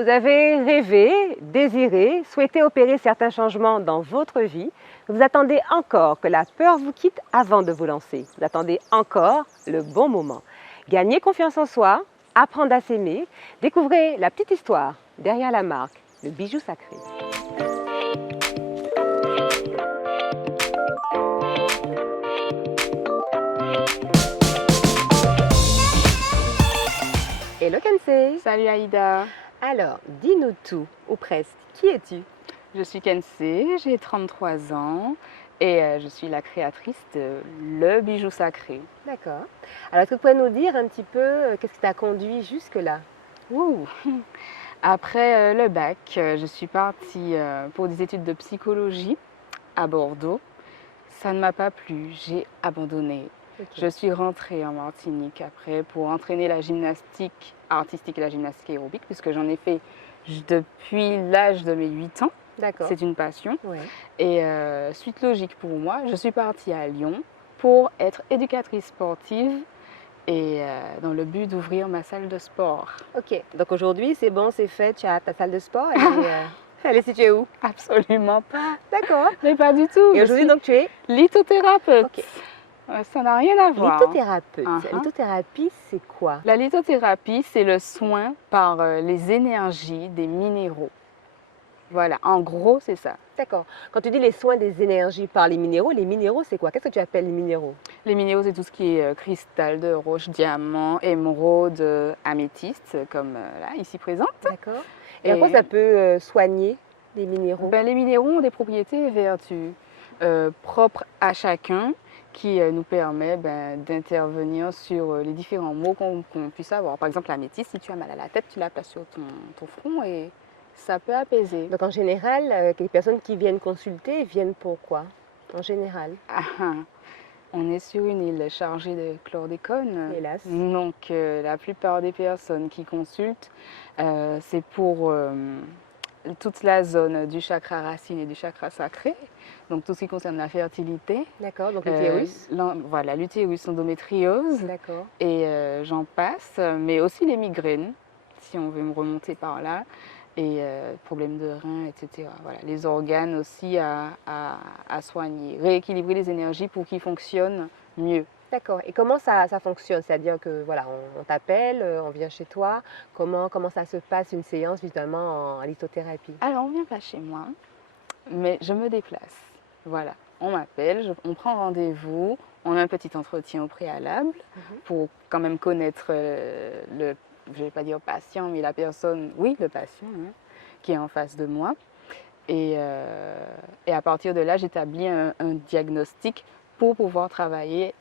Vous avez rêvé, désiré, souhaité opérer certains changements dans votre vie. Vous attendez encore que la peur vous quitte avant de vous lancer. Vous attendez encore le bon moment. Gagnez confiance en soi, apprendre à s'aimer, découvrez la petite histoire derrière la marque, le bijou sacré. Hello Kensei. Salut Aïda. Alors, dis-nous tout, ou presque. Qui es-tu? Je suis Kensei, j'ai 33 ans et je suis la créatrice de Le Bijou Sacré. D'accord. Alors, est-ce que tu pourrais nous dire un petit peu qu'est-ce qui t'a conduit jusque-là? Ouh. Après le bac, je suis partie pour des études de psychologie à Bordeaux. Ça ne m'a pas plu, j'ai abandonné. Okay. Je suis rentrée en Martinique après pour entraîner la gymnastique artistique et la gymnastique aérobique puisque j'en ai fait depuis l'âge de mes 8 ans. D'accord. C'est une passion. Ouais. Et suite logique pour moi, je suis partie à Lyon pour être éducatrice sportive et dans le but d'ouvrir ma salle de sport. Ok, donc aujourd'hui c'est bon, c'est fait, tu as ta salle de sport, elle est située où? Absolument pas. D'accord. Mais pas du tout. Et aujourd'hui donc tu es lithothérapeute. Ok. Ça n'a rien à voir. Lithothérapeute. La lithothérapie, c'est quoi? La lithothérapie, c'est le soin par les énergies des minéraux. Voilà, en gros, c'est ça. D'accord. Quand tu dis les soins des énergies par les minéraux c'est quoi? Qu'est-ce que tu appelles les minéraux? Les minéraux, c'est tout ce qui est cristal de roche, diamant, émeraude, améthyste, comme là, ici présente. D'accord. Et à quoi ça peut soigner les minéraux? Ben, les minéraux ont des propriétés et vertus propres à chacun qui nous permet d'intervenir sur les différents maux qu'on puisse avoir. Par exemple, l'améthyste, si tu as mal à la tête, tu la places sur ton front et ça peut apaiser. Donc en général, les personnes qui viennent consulter viennent pour quoi? En général. On est sur une île chargée de chlordécone. Hélas. Donc la plupart des personnes qui consultent, c'est pour toute la zone du chakra racine et du chakra sacré, donc tout ce qui concerne la fertilité. D'accord, donc l'utérus. Voilà, l'utérus, l'endométriose. D'accord. Et j'en passe, mais aussi les migraines, si on veut me remonter par là, et problèmes de reins, etc. Voilà, les organes aussi à soigner, rééquilibrer les énergies pour qu'ils fonctionnent mieux. D'accord. Et comment ça fonctionne? C'est-à-dire que voilà, on t'appelle, on vient chez toi. Comment ça se passe une séance justement en lithothérapie? Alors, on ne vient pas chez moi, mais je me déplace. Voilà, on m'appelle, on prend rendez-vous, on a un petit entretien au préalable pour quand même connaître le, je ne vais pas dire patient, mais la personne, oui, le patient, qui est en face de moi. Et à partir de là, j'établis un diagnostic pour pouvoir travailler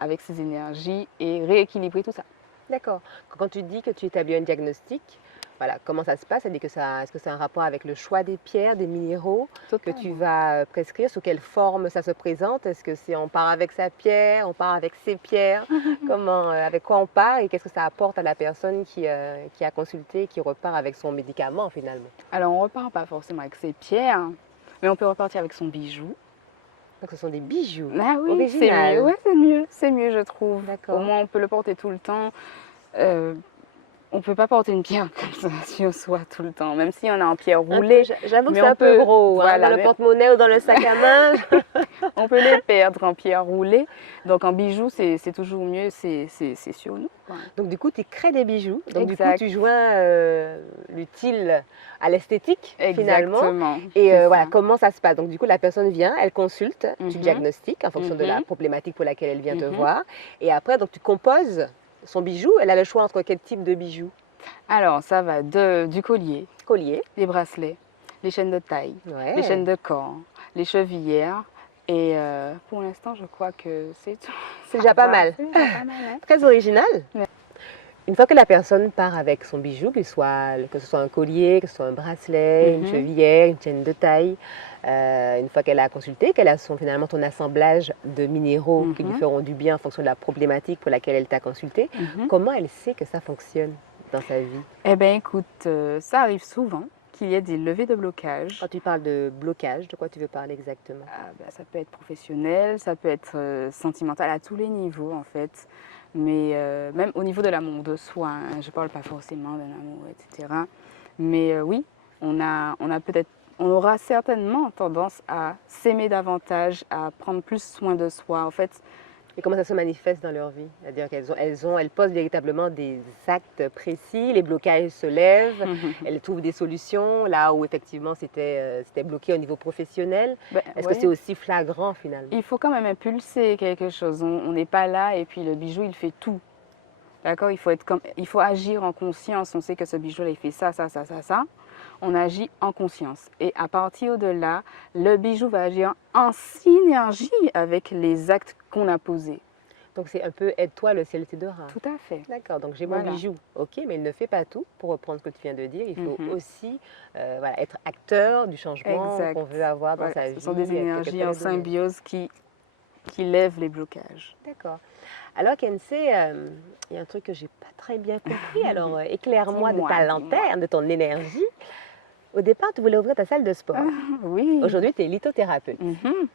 avec ces énergies et rééquilibrer tout ça. D'accord. Quand tu dis que tu établis un diagnostic, voilà, comment ça se passe? Est-ce que c'est un rapport avec le choix des pierres, des minéraux que tu vas prescrire? Sous quelle forme ça se présente? Est-ce que c'est on part avec sa pierre, on part avec ses pierres? Comment, avec quoi on part et qu'est-ce que ça apporte à la personne qui a consulté, qui repart avec son médicament finalement? Alors on repart pas forcément avec ses pierres, mais on peut repartir avec son bijou. Donc ce sont des bijoux. Ah oui, original. C'est mieux. Ouais, c'est mieux je trouve. Au moins on peut le porter tout le temps. On ne peut pas porter une pierre comme ça sur soi tout le temps, même si on a en pierre roulée. J'avoue que c'est un peu gros, voilà, dans le porte-monnaie ou dans le sac à main. On peut les perdre en pierre roulée. Donc en bijoux, c'est toujours mieux, c'est sur nous. Donc du coup, tu crées des bijoux. Donc exact. Du coup, tu joins l'utile à l'esthétique finalement. Exactement. Et voilà, comment ça se passe? Donc du coup, la personne vient, elle consulte, tu diagnostiques en fonction de la problématique pour laquelle elle vient te voir. Et après, donc tu composes son bijou. Elle a le choix entre quel type de bijoux? Alors, ça va du collier, les bracelets, les chaînes de taille, les chaînes de corps, les chevillères. Et pour l'instant, je crois que c'est tout. C'est déjà pas mal. Très original. Ouais. Une fois que la personne part avec son bijou, que ce soit un collier, que ce soit un bracelet, une chevillère, une chaîne de taille, une fois qu'elle a consulté, qu'elle a finalement ton assemblage de minéraux qui lui feront du bien en fonction de la problématique pour laquelle elle t'a consulté, comment elle sait que ça fonctionne dans sa vie? Eh bien, écoute, ça arrive souvent qu'il y ait des levées de blocage. Quand tu parles de blocage, de quoi tu veux parler exactement? Ça peut être professionnel, ça peut être sentimental, à tous les niveaux en fait. Mais même au niveau de l'amour de soi, je ne parle pas forcément d'un amour, etc. Mais oui, on aura certainement tendance à s'aimer davantage, à prendre plus soin de soi. En fait, Et comment ça se manifeste dans leur vie? C'est-à-dire elles posent véritablement des actes précis, les blocages se lèvent, elles trouvent des solutions là où effectivement c'était bloqué au niveau professionnel. ben, Est-ce que c'est ouais. aussi flagrant finalement? Il faut quand même impulser quelque chose. On n'est pas là et puis le bijou, il fait tout. D'accord? Il faut agir en conscience. On sait que ce bijou-là, il fait ça, ça, ça, ça, ça. On agit en conscience. Et à partir de là, le bijou va agir en synergie avec les actes qu'on a posés. Donc c'est un peu aide-toi, le ciel t'aidera. Tout à fait. D'accord, donc j'ai mon Voilà. bijou, ok, mais il ne fait pas tout, pour reprendre ce que tu viens de dire. Il faut Mhm. aussi voilà, être acteur du changement Exact. qu'on veut avoir dans Voilà. sa vie. Ce sont des quel que énergies soit en le domaine. symbiose qui lèvent les blocages. D'accord. Alors Kensei, il y a un truc que j'ai pas très bien compris. Alors éclaire-moi de Dis-moi, ta dis-moi. lanterne, de ton énergie. Au départ, tu voulais ouvrir ta salle de sport. Oui. Aujourd'hui, tu es lithothérapeute. Mhm.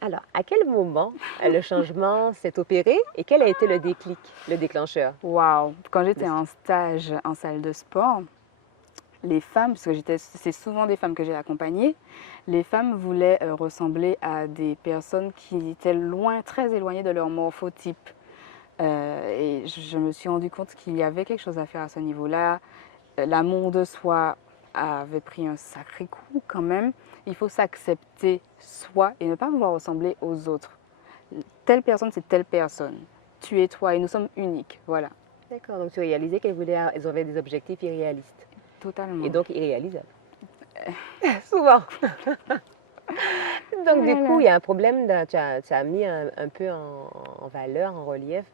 Alors, à quel moment le changement s'est opéré et quel a été le déclic, le déclencheur? Waouh! Quand j'étais en stage en salle de sport, les femmes, parce que c'est souvent des femmes que j'ai accompagnées, les femmes voulaient ressembler à des personnes qui étaient loin, très éloignées de leur morphotype. Et je me suis rendu compte qu'il y avait quelque chose à faire à ce niveau-là. L'amour de soi avait pris un sacré coup quand même. Il faut s'accepter soi et ne pas vouloir ressembler aux autres. Telle personne, c'est telle personne. Tu es toi et nous sommes uniques. Voilà, D'accord, donc tu réalisais qu'elles avaient des objectifs irréalistes totalement. et donc irréalisables. Souvent. Donc du coup, il y a un problème, tu as mis un peu en valeur, en relief,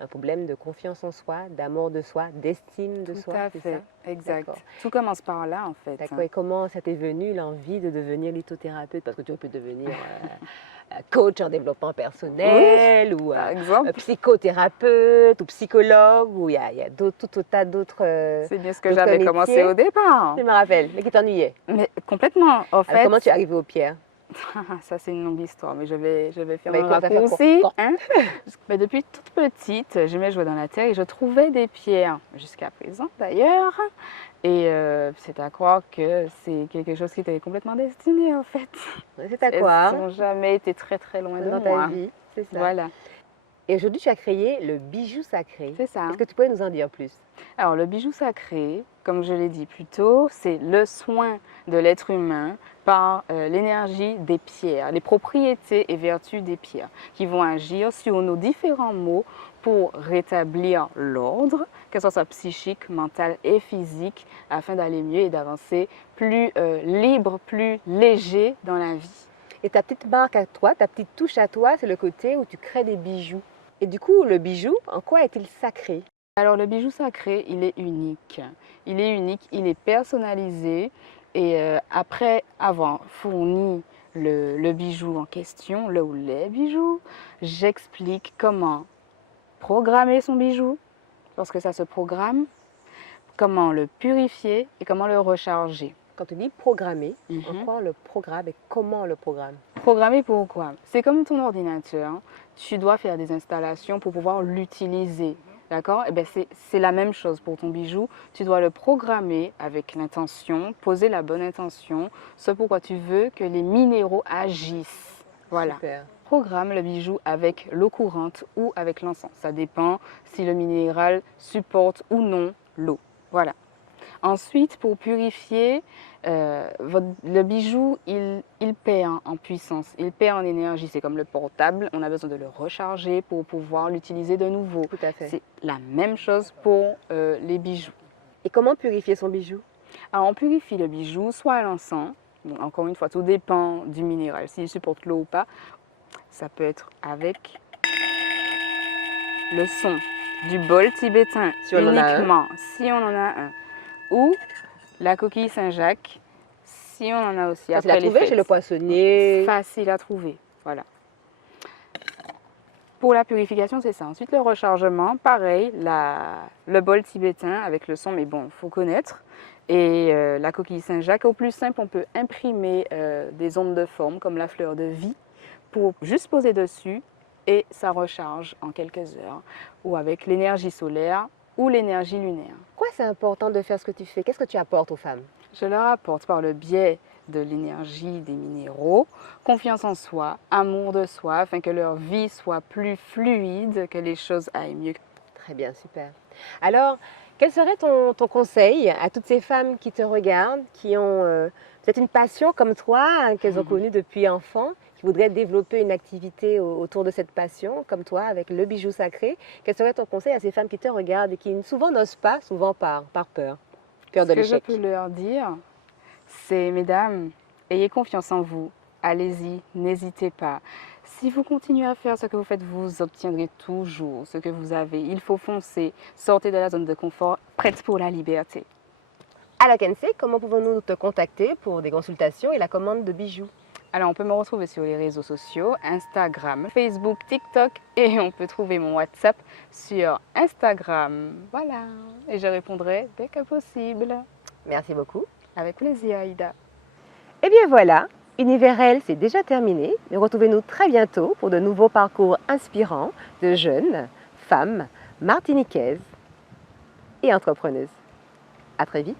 un problème de confiance en soi, d'amour de soi, d'estime de Tout soi, à c'est fait, ça? exact. D'accord. Tout commence par là en fait. D'accord. Et comment ça t'est venu l'envie de devenir lithothérapeute? Parce que tu peux devenir coach en développement Oui, personnel ou par exemple, psychothérapeute ou psychologue ou il y a tout un tas d'autres c'est bien ce que d'autres j'avais commencé métiers. au départ. Je me rappelle, mais qui t'ennuyait. Mais complètement, en Alors fait. comment tu es arrivée aux pierres? Ça, c'est une longue histoire, mais je vais faire Mais un quoi, ça fait raccourci. quoi? Hein. Mais depuis toute petite, j'aimais jouer dans la terre et je trouvais des pierres, jusqu'à présent d'ailleurs. Et c'est à croire que c'est quelque chose qui était complètement destiné en fait. C'est à Elles quoi n'ont jamais été très très loin de dans ta moi. vie? C'est ça. Voilà, Et aujourd'hui, tu as créé le bijou sacré. c'est ça. Est-ce que tu pourrais nous en dire plus? Alors, le bijou sacré, comme je l'ai dit plus tôt, c'est le soin de l'être humain par l'énergie des pierres, les propriétés et vertus des pierres qui vont agir sur nos différents maux pour rétablir l'ordre, que ce soit psychique, mental et physique, afin d'aller mieux et d'avancer plus libre, plus léger dans la vie. Et ta petite marque à toi, ta petite touche à toi, c'est le côté où tu crées des bijoux. Et du coup, le bijou, en quoi est-il sacré? Alors le bijou sacré, il est unique. Il est unique, il est personnalisé et après avoir fourni le bijou en question, le ou les bijoux, j'explique comment programmer son bijou, parce que ça se programme, comment le purifier et comment le recharger. Quand tu dis programmer, en Mhm. quoi on le programme et comment on le programme? Programmer pourquoi? C'est comme ton ordinateur, tu dois faire des installations pour pouvoir l'utiliser. D'accord? Eh bien, c'est la même chose pour ton bijou. Tu dois le programmer avec l'intention, poser la bonne intention, ce pourquoi tu veux que les minéraux agissent. Voilà. Super. Programme le bijou avec l'eau courante ou avec l'encens. Ça dépend si le minéral supporte ou non l'eau. Voilà. Ensuite, pour purifier, le bijou, il perd en puissance, il perd en énergie. C'est comme le portable, on a besoin de le recharger pour pouvoir l'utiliser de nouveau. Tout à fait. C'est la même chose pour les bijoux. Et comment purifier son bijou? Alors, on purifie le bijou soit à l'encens, donc encore une fois, tout dépend du minéral, s'il supporte l'eau ou pas. Ça peut être avec le son du bol tibétain, Si on en a un. uniquement, si on en a un. Ou la coquille Saint-Jacques, si on en a aussi. Facile Après à trouver les chez le fêtes. poissonnier. Facile à trouver, voilà. Pour la purification, c'est ça. Ensuite, le rechargement, pareil, le bol tibétain avec le son, mais bon, il faut connaître. Et la coquille Saint-Jacques, au plus simple, on peut imprimer des ondes de forme comme la fleur de vie pour juste poser dessus et ça recharge en quelques heures. Ou avec l'énergie solaire, ou l'énergie lunaire. Pourquoi c'est important de faire ce que tu fais? Qu'est-ce que tu apportes aux femmes? Je leur apporte par le biais de l'énergie des minéraux, confiance en soi, amour de soi, afin que leur vie soit plus fluide, que les choses aillent mieux. Très bien, super. Alors, quel serait ton conseil à toutes ces femmes qui te regardent, qui ont peut-être une passion comme toi, hein, qu'elles ont connue depuis enfant, qui voudraient développer une activité autour de cette passion, comme toi, avec le bijou sacré? Quel serait ton conseil à ces femmes qui te regardent et qui souvent n'osent pas, souvent par peur, peur de Ce que je l'échec? peux leur dire, c'est, mesdames, ayez confiance en vous, allez-y, n'hésitez pas. Si vous continuez à faire ce que vous faites, vous obtiendrez toujours ce que vous avez. Il faut foncer, sortez de la zone de confort, prête pour la liberté. Alors Kensei, comment pouvons-nous te contacter pour des consultations et la commande de bijoux? Alors, on peut me retrouver sur les réseaux sociaux, Instagram, Facebook, TikTok, et on peut trouver mon WhatsApp sur Instagram. Voilà, et je répondrai dès que possible. Merci beaucoup. Avec plaisir, Aïda. Et bien voilà, Univers Elle, c'est déjà terminé. Mais retrouvez-nous très bientôt pour de nouveaux parcours inspirants de jeunes femmes martiniquaises et entrepreneuses. À très vite.